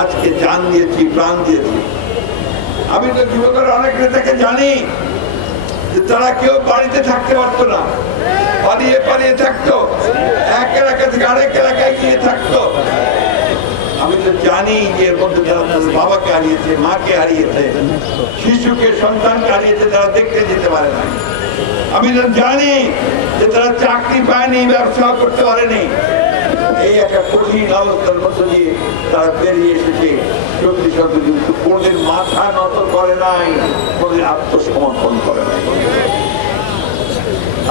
আজকে জান দিয়েছি, প্রাণ দিয়েছি। আমি তো যুবদলের অনেক নেতাকে জানি যে তারা কেউ বাড়িতে থাকতে পারতো না, পালিয়ে পালিয়ে থাকতো, এক এলাকা থেকে আরেক এলাকায় গিয়ে থাকতো। আমি তো জানি যে এর মধ্যে যারা তাদের বাবাকে হারিয়েছে, মাকে হারিয়েছে, শিশুকে, সন্তানকে হারিয়েছে, তারা দেখতে যেতে পারে না। আমি তো জানি যে তারা চাকরি পায়নি, ব্যবসা করতে পারেনি। এই একটা কঠিন অবস্থার মধ্যে দিয়ে তারা বেরিয়ে এসেছে। সত্যি সত্যি কিন্তু কোনদিন মাথা নত করে নাই, কোনদিন আত্মসমর্পণ করে নাই।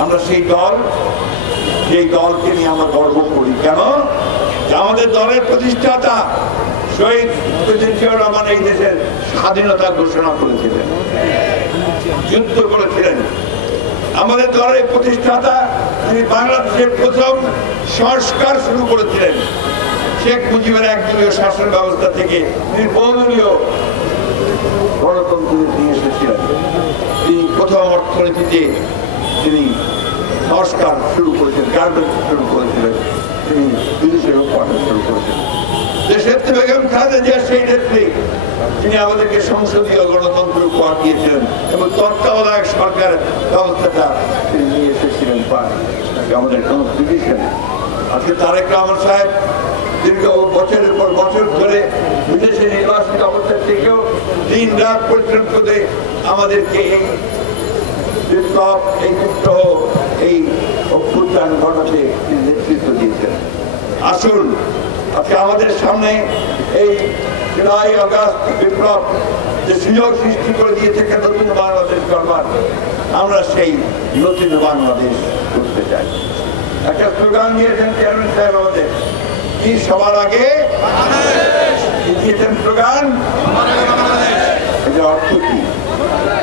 আমরা সেই দল, সেই দলকে নিয়ে আমরা গর্ব করি। কেন? আমাদের দলের প্রতিষ্ঠাতা শহীদ প্রেসিডেন্ট জিয়াউর রহমান এই দেশের স্বাধীনতা ঘোষণা করেছিলেন, যুদ্ধ করেছিলেন। আমাদের দলের প্রতিষ্ঠাতা তিনি বাংলাদেশের প্রথম সংস্কার শুরু করেছিলেন। শেখ মুজিবের একদলীয় শাসন ব্যবস্থা থেকে তিনি বহুদলীয় গণতন্ত্র নিয়ে এসেছিলেন। তিনি প্রথম অর্থনীতিতে তিনি সংস্কার শুরু করেছেন, গার্মেন্টস শুরু করেছিলেন, তিনি বিদেশে পাঠানো শুরু করেছিলেন। দেশের বেগম খালেদা জিয়া সেই নেত্রী, তিনি আমাদেরকে সংসদীয় গণতন্ত্র উপহার দিয়েছিলেন এবং তত্ত্বাবধায়ক সরকার ব্যবস্থাটা তিনি নিয়ে এসেছিলেন আমাদের কনস্টিটিউশনে। আজকে তারেক রহমান সাহেব দীর্ঘ বছরের পর বছর ধরে বিদেশে নির্বাচিত অবস্থা থেকেও দিন রাত পরিশ্রম করে আমাদেরকে এই বিপ্লব, এই বিদ্রোহ, এই অভ্যুত্থান ঘটাতে তিনি নেতৃত্ব দিয়েছেন। আসুন আজকে আমাদের সামনে এই জুলাই আগস্ট বিপ্লব যে সুযোগ সৃষ্টি করে দিয়েছে নতুন বাংলাদেশ গড়বার, আমরা সেই নতুন বাংলাদেশ করতে চাই। একটা স্লোগান দিয়েছেন চেয়ারম্যান সাহেব আমাদের, কি সবার আগে দিয়েছেন স্লোগান। এটার অর্থ কি?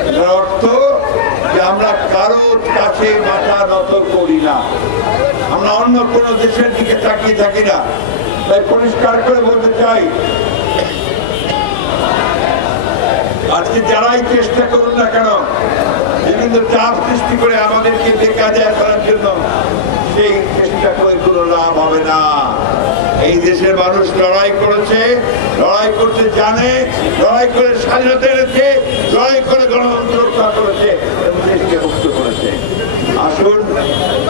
এটার অর্থ যে আমরা কারো কাছে মাথা নত করি না, আমরা অন্য কোন দেশের দিকে তাকিয়ে থাকি না। তাই পরিষ্কার করে বলতে চাই, আজকে যারাই চেষ্টা করুন না কেন বিভিন্ন চাপ সৃষ্টি করে আমাদেরকে বেকায়দা করার জন্য, সেই চেষ্টা করে কোনো লাভ হবে না। এই দেশের মানুষ লড়াই করেছে, লড়াই করতে জানে, লড়াই করে স্বাধীনতা এনেছে, লড়াই করে গণতন্ত্র রক্ষা করেছে এবং দেশকে মুক্ত করেছে। আসুন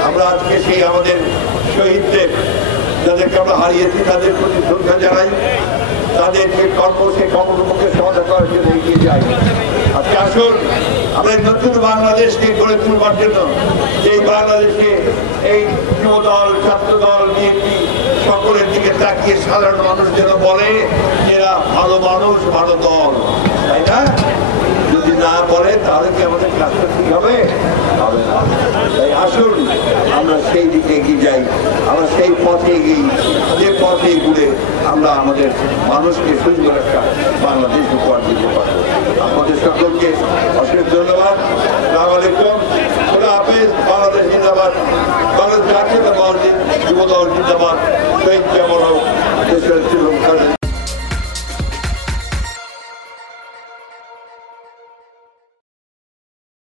আমরা আজকে সেই আমাদের শহীদদের, যাদেরকে আমরা হারিয়েছি, তাদের প্রতি শ্রদ্ধা জানাই, তাদের যে কর্ম, সেই কর্মকে সমাধান করার জন্য এগিয়ে যাই। আজকে আসুন আমরা নতুন বাংলাদেশকে গড়ে তুলবার জন্য, এই বাংলাদেশে এই যুবদল, ছাত্রদল, বিএনপি সকলের দিকে তাকিয়ে সাধারণ মানুষ যেন বলে এরা ভালো মানুষ, ভালো দল, তাই না? যদি না বলে তাহলে কি আমাদের কাজটা ঠিক হবে? হবে না। তাই আসুন আমরা সেই দিকে এগিয়ে যাই, আমরা সেই পথে এগিয়ে, যে পথে ঘুরে আমরা আমাদের মানুষকে সুন্দর একটা বাংলাদেশ উপহার দিতে পারবো। আপনাদের সকলকে অশেষ ধন্যবাদ। আসসালামু আলাইকুম, খোদা হাফেজ। বাংলাদেশ জিন্দাবাদ, বাংলাদেশ জাতীয়তাবাদী যুবদল জিন্দাবাদ, শহীদ জিয়া মরহম, দেশের